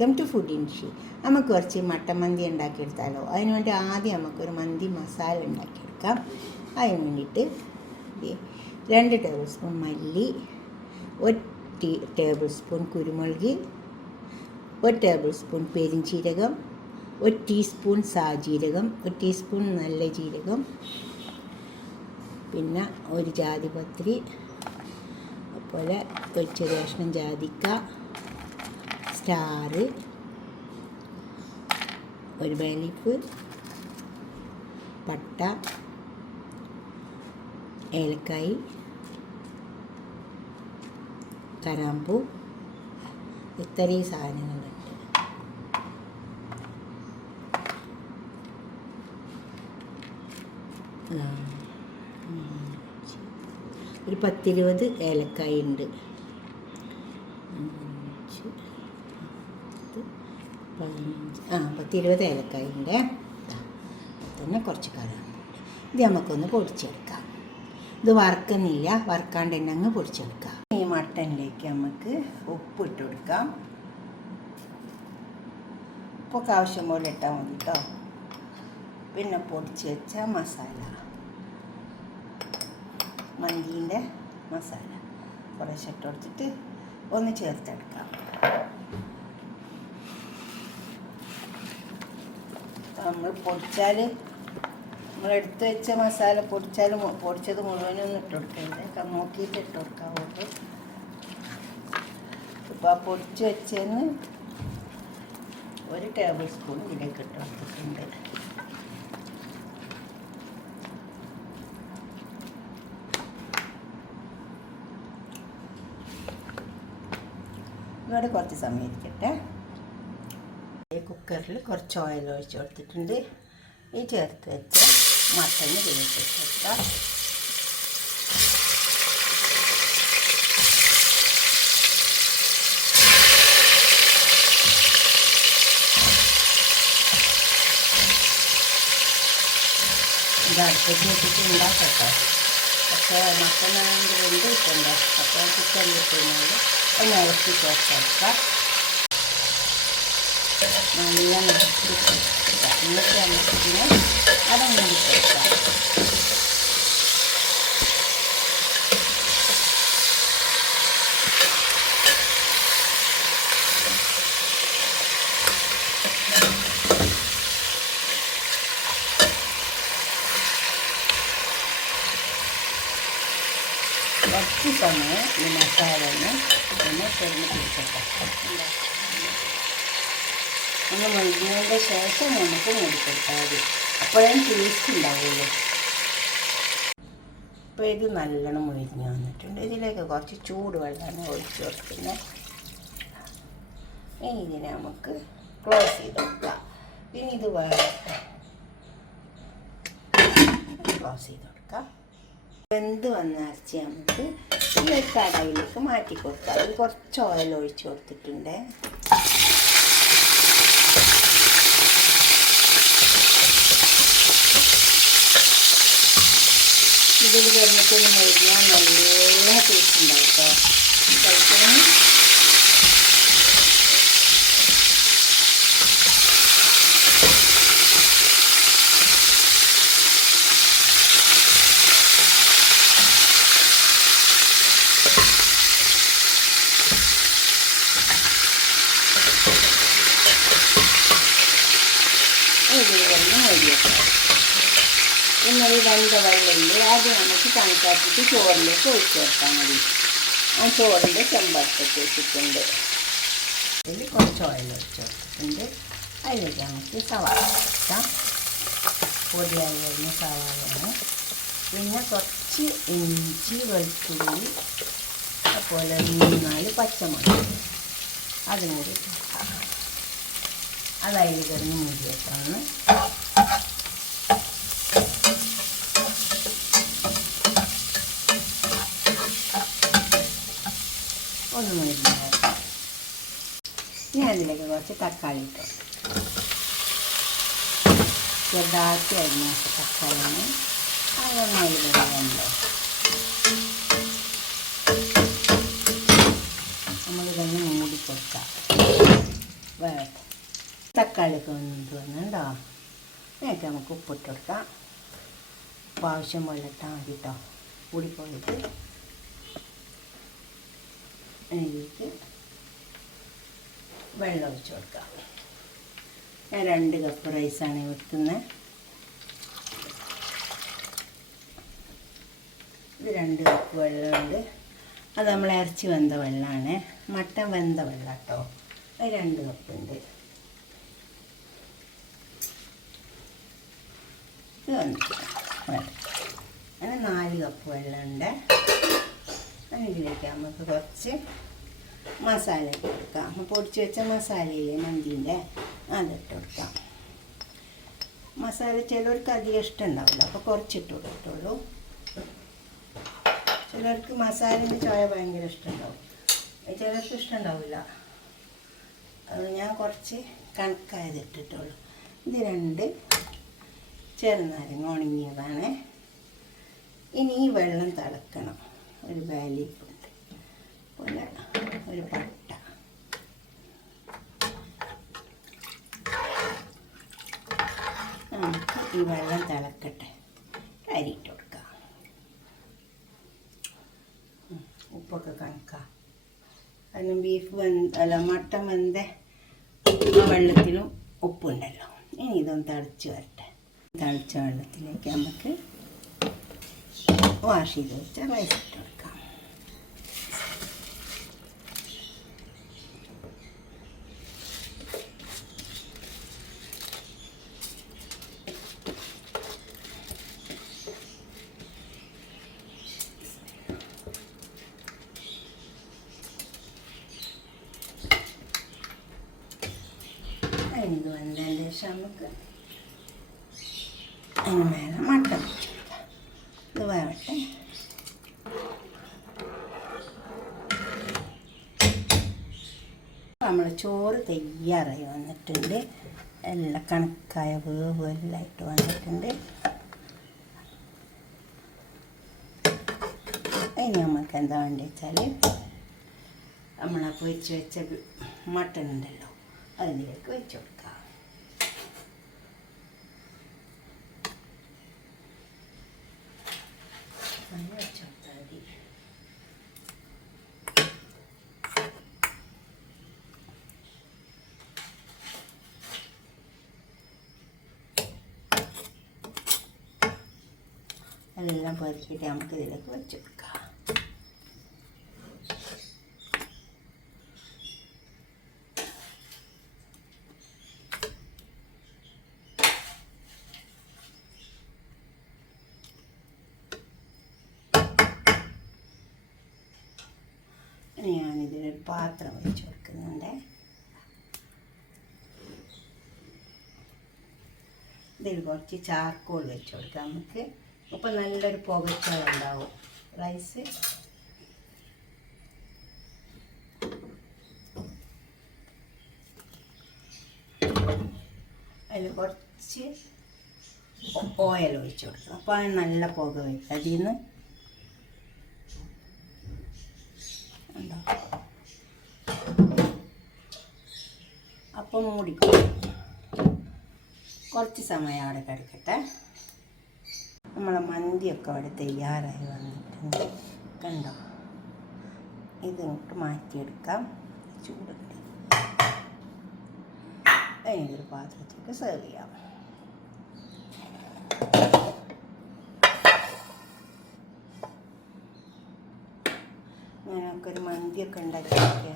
Welcome to food industry. നമുക്ക് കുറച്ച് mutton മന്തി ഉണ്ടാക്കിയെടുത്താലോ. അതിന് വേണ്ടി ആദ്യം നമുക്കൊരു മന്തി മസാല ഉണ്ടാക്കിയെടുക്കാം. അതിന് വേണ്ടിയിട്ട് 2 ടേബിൾ സ്പൂൺ മല്ലി, 1 ടേബിൾ സ്പൂൺ കുരുമുളക്, 1 ടേബിൾ സ്പൂൺ പെരിഞ്ചീരകം, 1 ടീസ്പൂൺ സാജീരകം, 1 ടീസ്പൂൺ നല്ല ജീരകം, പിന്നെ 1 ജാതിപത്രി, അതുപോലെ ഒരു ചെറിയ കഷ്ണം ജാതിക്ക, സ്റ്റാർ, 1 ബേ ലീഫ്, പട്ട, ഏലക്കായ്, കറാമ്പൂ, ഇത്രയും സാധനങ്ങളുണ്ട്. ഒരു 10-20 ഏലക്കായ ഉണ്ട്. 10-20 ഏലക്കായ ഉണ്ട്. തന്നെ കുറച്ച് കറാമ്പൂണ്ട്. ഇത് നമുക്കൊന്ന് പൊടിച്ചെടുക്കാം. ഇത് വറുക്കുന്നില്ല, വറുക്കാണ്ട് തന്നെ അങ്ങ് പൊടിച്ചെടുക്കാം. ഈ മട്ടനിലേക്ക് നമുക്ക് ഉപ്പ് ഇട്ട് കൊടുക്കാം. ഉപ്പൊക്കെ ആവശ്യം പോലെ ഇട്ടാൽ മതി കേട്ടോ. പിന്നെ പൊടിച്ച് വെച്ച മസാല, മന്തീൻ്റെ മസാല കുറേശ്ശെ ഇട്ട് കൊടുത്തിട്ട് ഒന്ന് ചേർത്തെടുക്കാം. നമ്മൾ എടുത്ത് വെച്ച മസാല പൊടിച്ചത് മുഴുവനൊന്നും ഇട്ട് കൊടുക്കരുത്, നോക്കിയിട്ട് ഇട്ട് കൊടുക്കാം. ഓക്കെ, ഇപ്പോൾ ആ പൊടിച്ച് വെച്ചതിന് 1 ടേബിൾ സ്പൂൺ ഇതിലേക്ക് ഇട്ട് കൊടുത്തിട്ടുണ്ട്. ഇവിടെ കുറച്ച് സമയം ഇരിക്കട്ടെ. കുക്കറിൽ കുറച്ച് ഓയിൽ ഒഴിച്ച് കൊടുത്തിട്ടുണ്ട്. ഈ ചേർത്ത് വെച്ച് മട്ടന് ഇതിലേക്ക് ഇട്ട് കൊടുക്കാം. ഇത് അടുത്തേക്ക് വെച്ചിട്ട് ഉണ്ടാക്കട്ടോ. പക്ഷേ മട്ടനാണെങ്കിൽ വെന്ത് കിട്ടണ്ടേ, അപ്പോൾ കുക്കറിൽ ഇട്ടുകഴിഞ്ഞാൽ ഒന്ന് ഇറക്കി ചേർത്തെടുക്കാം. നല്ല ഇറക്കി ചേർക്കാം. എന്നിട്ട് നമുക്കിതിനെ അരങ്ങൂടി ചേർക്കാം. കുറച്ച് സമയം ഈ മസാല ഒന്ന് തെരഞ്ഞ് പിടിച്ചേക്കാം. ഒന്ന് മൊഴിഞ്ഞതിൻ്റെ ശേഷം നമുക്ക് മൂടിക്കൊടുത്താൽ മതി. അപ്പോഴേ ടേസ്റ്റ് ഉണ്ടാവുള്ളൂ. ഇപ്പോൾ ഇത് നല്ലോണം മൊഴിഞ്ഞ് വന്നിട്ടുണ്ട്. ഇതിലേക്ക് കുറച്ച് ചൂടുവെള്ളമാണ് ഒഴിച്ച് കൊടുക്കുന്നത്. ഇനി ഇതിനെ നമുക്ക് ക്ലോസ് ചെയ്ത് കൊടുക്കാം. ഇനി ഇത് ക്ലോസ് ചെയ്ത് കൊടുക്കാം. വെന്ത് വന്ന ഇറച്ചി നമുക്ക് ഈ കടായിലേക്ക് മാറ്റി കൊടുക്കാം. അതിൽ കുറച്ച് ഓയിൽ ഒഴിച്ച് കൊടുത്തിട്ടുണ്ട്. ഇതിൽ കഴിഞ്ഞിട്ടൊന്ന് മുറിഞ്ഞാൽ നല്ല ടേസ്റ്റ് ഉണ്ടാവും കേട്ടോ കഴിക്കാൻ. ഇന്നത് 2 വെള്ളമില്ല. ആദ്യം നമുക്ക് കണക്കാക്കിയിട്ട് ചോറിലേക്ക് ഒഴിച്ച് കൊടുത്താൽ മതി. ആ ചോറിൻ്റെ ചെമ്പടുപ്പത്ത് വെച്ചിട്ടുണ്ട്. അതിൽ കുറച്ച് ഓയിൽ ഒഴിച്ച് കൊടുത്തിട്ടുണ്ട്. അതിലേക്ക് നമുക്ക് സവാള വെക്കാം. പൊടിയായി വരുന്ന സവാളയാണ്. പിന്നെ കുറച്ച് ഇഞ്ചി, വെളുത്തുള്ളി, അതുപോലെ 3-4 പച്ചമുളക് അതും കൂടി അതതിൽ കിടന്ന് മൂടി വെക്കാമെന്ന്. ഒന്ന് മുരിഞ്ഞാക്കാം. ഇനി അതിലേക്ക് കുറച്ച് തക്കാളി ഇട്ടു. ചെറുതാക്കി അരിഞ്ഞ തക്കാളിയാണ്. അതൊന്നും അതിൽ വരുന്നുണ്ടോ. നമ്മളിതൊന്ന് മൂടി കൊടുക്കാം. വേറെ തക്കാളിയൊക്കെ വെന്ത് വന്നുണ്ടോ. ഇതിനൊക്കെ നമുക്ക് ഉപ്പിട്ട് കൊടുക്കാം. ആവശ്യം പോലെ ഇട്ടാൽ മതി കേട്ടോ. കൂടിപ്പോയിട്ട് അതിലേക്ക് വെള്ളം ഒഴിച്ച് കൊടുക്കാം. ഞാൻ 2 കപ്പ് റൈസാണ് വെക്കുന്നത്. ഇത് 2 കപ്പ് വെള്ളമുണ്ട്. അത് നമ്മൾ ഇറച്ചി വെന്ത വെള്ളമാണ്. മട്ടൻ വെന്ത വെള്ളം കേട്ടോ. അത് 2 കപ്പുണ്ട്. ഇത് അങ്ങനെ 4 കപ്പ് വെള്ളമുണ്ട്. അതിലേക്ക് നമുക്ക് കുറച്ച് മസാല ഇട്ട് കൊടുക്കാം. പൊടിച്ച് വെച്ച മസാലയില്ലേ മന്തിൻ്റെ, അതിട്ട് കൊടുക്കാം. മസാല ചിലർക്ക് അധികം ഇഷ്ടമുണ്ടാവില്ല, അപ്പോൾ കുറച്ചിട്ട് കൊടുത്തോളൂ. ചിലർക്ക് മസാലയുടെ ചോയ ഭയങ്കര ഇഷ്ടമുണ്ടാവും, ചിലർക്ക് ഇഷ്ടമുണ്ടാവില്ല. അത് ഞാൻ കുറച്ച് കണക്കായതിട്ടിട്ടുള്ളൂ. ഇത് 2 ചെറുനാരങ്ങ ഉണങ്ങിയതാണ്. ഇനി ഈ വെള്ളം തിളക്കണം. ഒരു ബാലീഫുണ്ട്, പിന്നെ ഒരു പട്ട, നമുക്ക് ഈ വെള്ളം തിളക്കട്ടെ. അരിയിട്ട് കൊടുക്കാം. ഉപ്പൊക്കെ കണക്കാം. അതിന് ബീഫ് മട്ടൻ വെന്ത വെള്ളത്തിലും ഉപ്പുണ്ടല്ലോ. ഇനി ഇതൊന്ന് തിളച്ച് വരട്ടെ. തിളച്ച വെള്ളത്തിലേക്ക് നമുക്ക് വാഷ് ചെയ്ത് വെച്ച റൈസ് ഇട്ട് കൊടുക്കാം. ഇത് വന്നതിന് ശേഷം നമുക്ക് അതിന് മേലെ മട്ടൻ വെച്ച് കൊടുക്കാം. ഇത് വേവട്ടെ. നമ്മൾ ചോറ് തയ്യാറായി വന്നിട്ടുണ്ട്. എല്ലാം കണക്കായ വേവ് എല്ലായിട്ട് വന്നിട്ടുണ്ട്. ഇനി നമുക്ക് എന്താ വേണ്ടി വെച്ചാൽ നമ്മളാ പൊരിച്ച് വെച്ച മട്ടൻ ഉണ്ടല്ലോ, അതിലേക്ക് വെച്ച് കൊടുക്കാം. വെച്ച് കൊടുത്താൽ മതി. അതെല്ലാം പൊരിച്ചിട്ട് നമുക്ക് ഇതിലേക്ക് വെച്ച് കൊടുക്കാം. ഞാനിതിലൊരു പാത്രം വെച്ച് കൊടുക്കുന്നുണ്ട്. ഇതിൽ കുറച്ച് ചാർക്കോൾ വെച്ച് കൊടുക്കാം നമുക്ക്. അപ്പോൾ നല്ലൊരു പുകച്ചാൽ ഉണ്ടാവും റൈസ്. അതിൽ കുറച്ച് ഓയിൽ ഒഴിച്ച് കൊടുക്കണം. അപ്പോൾ അത് നല്ല പുക വരും. അതിൽ നിന്ന് അപ്പം മൂടിക്കും. കുറച്ച് സമയം അവിടെ കിടക്കട്ടെ. നമ്മളെ മന്തിയൊക്കെ അവിടെ തയ്യാറായി വന്നിട്ടുണ്ട്. കണ്ടോ, ഇതിങ്ങോട്ട് മാറ്റിയെടുക്കാം. ചൂടുണ്ട്. അതിനൊരു പാത്രത്തേക്ക് സെർവ് ചെയ്യാം. ഞാനൊക്കെ ഒരു മന്തിയൊക്കെ ഉണ്ടാക്കിയൊക്കെ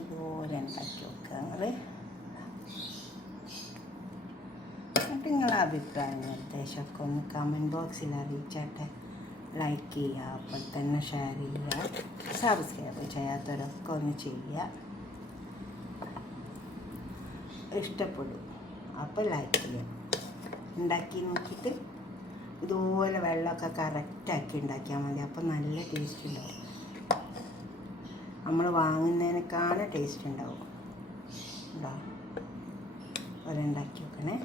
ഇതുപോലെ ഉണ്ടാക്കി വെക്കുക. എന്നിട്ട് നിങ്ങളുടെ അഭിപ്രായം നിർദ്ദേശമൊക്കെ ഒന്ന് കമൻറ്റ് ബോക്സിൽ അറിയിച്ചാട്ടെ. ലൈക്ക് ചെയ്യുക, അപ്പോൾ തന്നെ ഷെയർ ചെയ്യുക, സബ്സ്ക്രൈബ് ചെയ്യാത്തവരൊക്കെ ഒന്ന് ചെയ്യുക. ഇഷ്ടപ്പെടും അപ്പോൾ ലൈക്ക് ചെയ്യാം. ഉണ്ടാക്കി നോക്കിയിട്ട് ഇതുപോലെ വെള്ളമൊക്കെ കറക്റ്റാക്കി ഉണ്ടാക്കിയാൽ മതി. അപ്പോൾ നല്ല ടേസ്റ്റ് ഉണ്ടാവും. നമ്മൾ വാങ്ങുന്നതിനേക്കാളും ടേസ്റ്റ് ഉണ്ടാവും. ഉണ്ടാവും. അതുപോലെ ഉണ്ടാക്കി വെക്കണേ.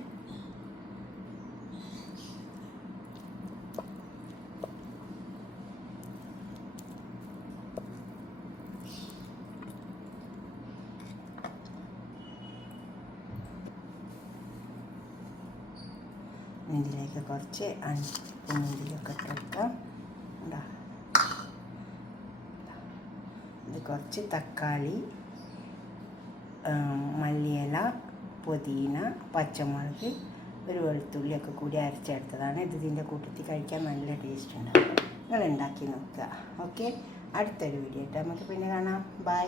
ഇതിലേക്ക് കുറച്ച് മുന്തിരിയൊക്കെ ഇട്ടെടുക്കാം. ഉണ്ടോ? ഇത് കുറച്ച് തക്കാളി, മല്ലിയില, പുതിന, പച്ചമുളക്, ഒരു വെളുത്തുള്ളിയൊക്കെ കൂടി അരച്ചെടുത്തതാണ്. ഇതിൻ്റെ കൂട്ടത്തിൽ കഴിക്കാൻ നല്ല ടേസ്റ്റ് ഉണ്ടാവും. നിങ്ങൾ ഉണ്ടാക്കി നോക്കുക. ഓക്കെ, അടുത്തൊരു വീഡിയോ ആയിട്ട് നമുക്ക് പിന്നെ കാണാം. ബൈ.